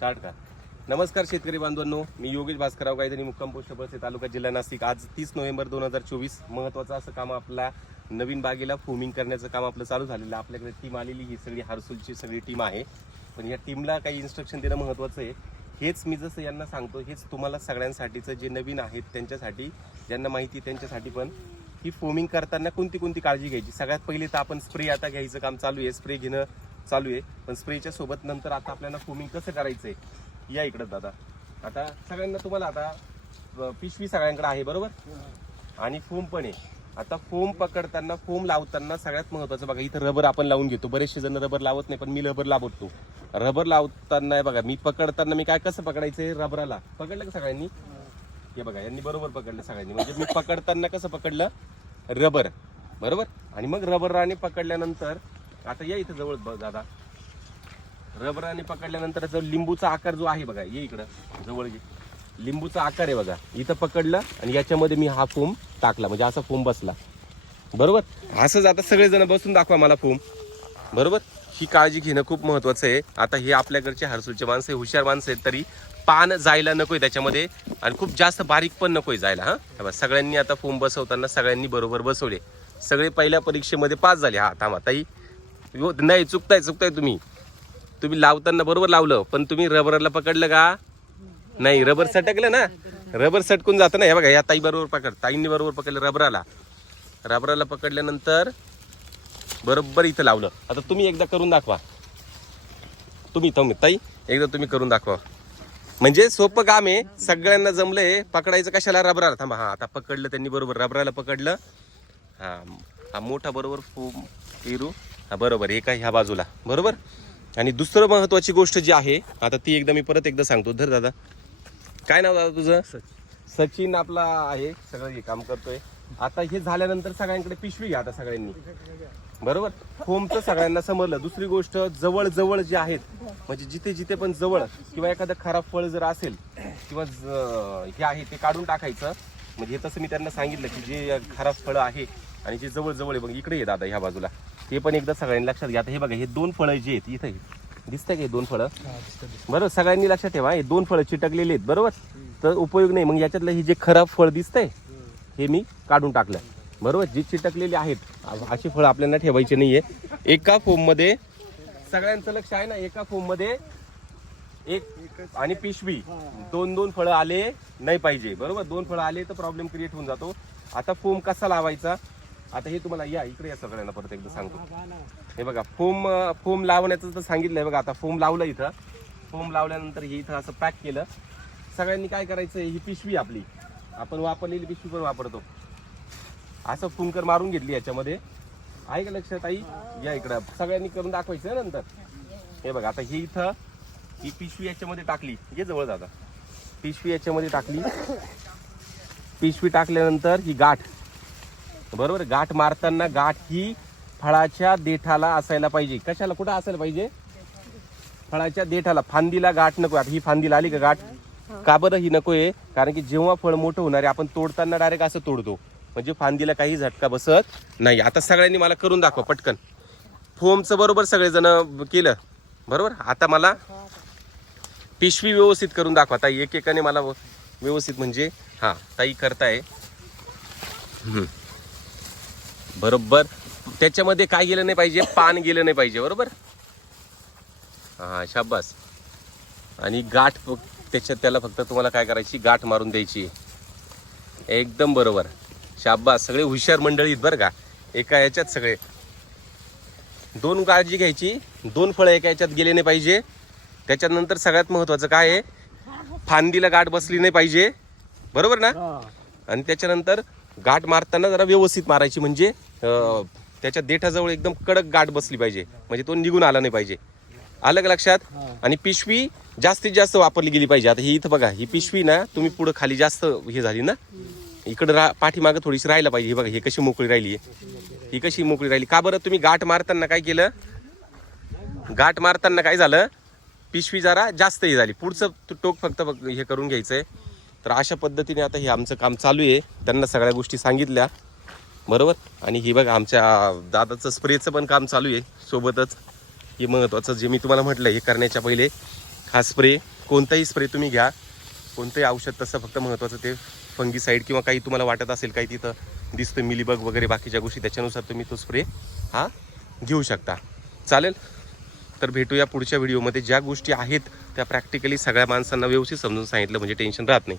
Start का नमस्कार शेतकरी बांधवांनो मी योगेश भास्करराव गायधनी मुक्काम पोस्ट बसे तालुका जिल्हा नाशिक. आज तीस नोव्हेंबर दोन हजार चोवीस महत्वाचं असं काम आपला नवीन बागेला फोमिंग करण्याचं काम आपलं चालू झालेलं आहे. आपल्याकडे टीम आलेली ही सगळी हारसूलची सगळी टीम आहे. पण या टीमला काही इन्स्ट्रक्शन देणं महत्वाचं आहे. हेच मी जसं यांना सांगतो हेच तुम्हाला सगळ्यांसाठीचं जे नवीन आहेत त्यांच्यासाठी ज्यांना माहिती त्यांच्यासाठी पण ही फोमिंग करताना कोणती कोणती काळजी घ्यायची? सगळ्यात पहिले तर आपण स्प्रे आता घ्यायचं काम चालू आहे. स्प्रे घेणं चालू आहे. पण स्प्रेच्या सोबत नंतर आता आपल्याला फोमिंग कसं करायचं आहे या इकडं दादा. आता सगळ्यांना तुम्हाला आता पिशवी सगळ्यांकडे आहे बरोबर? आणि फोम पण आहे. आता फोम पकडताना फोम लावताना सगळ्यात महत्वाचं बघा इथं रबर आपण लावून घेतो. बरेचसे जण रबर लावत नाही पण मी रबर लावतो. रबर लावताना बघा मी पकडताना मी काय कसं पकडायचंय रबराला? पकडलं का सगळ्यांनी? हे बघा यांनी बरोबर पकडलं सगळ्यांनी. म्हणजे मी पकडताना कसं पकडलं? रबर बरोबर? आणि मग रबराने पकडल्यानंतर आता या इथं जवळ ब- दादा. रबराने पकडल्यानंतर जो लिंबूचा आकार जो आहे बघा ये इकडं जवळ ये. लिंबूचा आकार आहे बघा. इथं पकडलं आणि याच्यामध्ये मी हा फोम टाकला म्हणजे असा फोम बसला. बरोबर? असंच आता सगळेजण बसून दाखवा मला फोम. बरोबर? ही काळजी घेणं खूप महत्वाचं आहे. आता हे आपल्याकडचे हरसूलचे माणसं आहे, हुशार माणसं आहेत तरी पान जायला नकोय त्याच्यामध्ये आणि खूप जास्त बारीक पण नकोय जायला हा? हे बघा, सगळ्यांनी आता फोम बसवताना सगळ्यांनी बरोबर बसवले. सगळे पहिल्या परीक्षेमध्ये पास झाले. हा थांबा ताई. यो, नाही चुकताय चुकताय तुम्ही. तुम्ही लावताना बरोबर लावलं पण तुम्ही रबरला पकडलं का? नाही रबर सटकलं ना? रबर सटकून जातं ना? हे बघा या ताई बरोबर पकड ताईंनी बरोबर पकडलं रबराला. रबराला पकडल्यानंतर बरोबर इथं लावलं. आता तुम्ही एकदा करून दाखवा. तुम्ही तुम्ही ताई एकदा तुम्ही करून दाखवा. म्हणजे सोपं काम आहे सगळ्यांना जमलंय पकडायचं कशाला? रबराला. थांबा हा आता पकडलं त्यांनी बरोबर रबराला पकडलं. हा हा मोठा बरोबर फो पेरू. बरोबर एका ह्या बाजूला. बरोबर? आणि दुसरं महत्वाची गोष्ट जी आहे आता ती एकदा मी परत एकदा सांगतो. धर दादा. काय नाव दादा तुझं? सचिन. आपला आहे. सगळं हे काम करतोय. आता हे झाल्यानंतर सगळ्यांकडे पिशवी घ्या आता सगळ्यांनी. बरोबर? फोमचं सगळ्यांना समजलं. दुसरी गोष्ट जवळ जवळ जे आहेत म्हणजे जिथे जिथे पण जवळ किंवा एखादं खराब फळ जर असेल किंवा हे आहे ते काढून टाकायचं. म्हणजे हे तसं मी त्यांना सांगितलं की जे खराब फळं आहे आणि जे जवळ जवळ आहे बघ इकडे आहे दादा ह्या बाजूला. ते पण एकदा सगळ्यांनी लक्षात घ्या. आता हे बघा हे दोन फळं जे आहेत इथे दिसतंय का हे दोन फळं? बरोबर सगळ्यांनी लक्षात ठेवा हे दोन फळं चिटकलेले आहेत बरोबर? तर उपयोग नाही. मग याच्यातलं हे जे खराब फळ दिसतंय हे मी काढून टाकलं. बरोबर? जी चिटकलेली आहेत अशी फळं आपल्याला ठेवायची नाहीये. एका फोममध्ये सगळ्यांचं लक्ष आहे ना एका फोममध्ये एक आणि पिशवी दोन दोन फळं आले नाही पाहिजे. बरोबर? दोन फळं आले तर प्रॉब्लेम क्रिएट होऊन जातो. आता फोम कसा लावायचा? आता हे तुम्हाला या इकडे या सगळ्यांना परत एकदा सांगतो. हे बघा फोम फोम लावण्याचं तर सांगितलंय बघा आता फोम लावलं इथं. फोम लावल्यानंतर हे इथं असं पॅक केलं. सगळ्यांनी काय करायचं ही पिशवी आपली. आपण वापरलेली पिशवी पण वापरतो. असं फुंकर मारून घेतली याच्यामध्ये. आहे का लक्षात आई? या इकडं. सगळ्यांनी करून दाखवायचं नंतर. हे बघा आता ही इथं ही पिशवी याच्यामध्ये टाकली. घे जवळ दादा पिशवी याच्यामध्ये टाकली. पिशवी टाकल्यानंतर ही गाठ. बरोबर? गाठ मारताना गाठ ही फळाच्या देठाला असायला पाहिजे. कशाला? कुठं असायला पाहिजे? फळाच्या देठाला. फांदीला गाठ नको. आता ही फांदीला आली का गाठ? का बरं ही नको आहे कारण की जेव्हा फळ मोठं होणार आहे आपण तोडताना डायरेक्ट असं तोडतो. म्हणजे फांदीला काही झटका बसत नाही. आता सगळ्यांनी मला करून दाखवा पटकन. फोमचं बरोबर सगळेजण केलं. बरोबर? आता मला पिशवी व्यवस्थित करून दाखवा. ताई एकेकाने मला व्यवस्थित म्हणजे हां ताई करताय. हम्म. बरोबर. त्याच्यामध्ये काय गेलं नाही पाहिजे? पान गेलं नाही पाहिजे बरोबर? हा शाबास. आणि गाठ त्याच्यात त्याला फक्त तुम्हाला काय करायची? गाठ मारून द्यायची. एकदम बरोबर. शाबास. सगळे हुशार मंडळीत बरं का? एका याच्यात सगळे. दोन काळजी घ्यायची. दोन फळं एका याच्यात गेले नाही पाहिजे. त्याच्यानंतर सगळ्यात महत्वाचं काय आहे? फांदीला गाठ बसली नाही पाहिजे. बरोबर ना? आणि त्याच्यानंतर गाठ मारताना जरा व्यवस्थित मारायची म्हणजे त्याच्या देठाजवळ एकदम कडक गाठ बसली पाहिजे. म्हणजे तो निघून आला नाही पाहिजे. आलं का लक्षात? आणि पिशवी जास्तीत जास्त वापरली गेली पाहिजे. आता ही इथं बघा ही पिशवी ना तुम्ही पुढं खाली जास्त हे झाली ना इकडं रा पाठीमागं थोडीशी राहायला पाहिजे. ही बघा ही कशी मोकळी राहिली ही कशी मोकळी राहिली. का बरं तुम्ही गाठ मारताना काय केलं? गाठ मारताना काय झालं? पिशवी जरा जास्त हे झाली. पुढचं टोक फक्त हे करून घ्यायचंय. तर अशा पद्धतीने आता हे आमचं काम चालू आहे. त्यांना सगळ्या गोष्टी सांगितल्या. बरोबर? आणि ही बघा आमच्या दादाचं स्प्रेचं पण काम चालू आहे. सोबतच हे महत्त्वाचं जे मी तुम्हाला म्हटलं हे करण्याच्या पहिले हा स्प्रे कोणताही स्प्रे तुम्ही घ्या. कोणतंही औषध तसं फक्त महत्त्वाचं ते फंगीसाईड किंवा काही तुम्हाला वाटत असेल काही तिथं दिसतं मिलीबग वगैरे बाकीच्या गोष्टी त्याच्यानुसार तुम्ही तो स्प्रे हा घेऊ शकता. चालेल? तर भेटूया पुढच्या व्हिडिओमध्ये. ज्या गोष्टी आहेत त्या प्रॅक्टिकली सगळ्या माणसांना व्यवस्थित समजून सांगितलं म्हणजे टेन्शन राहत नाही.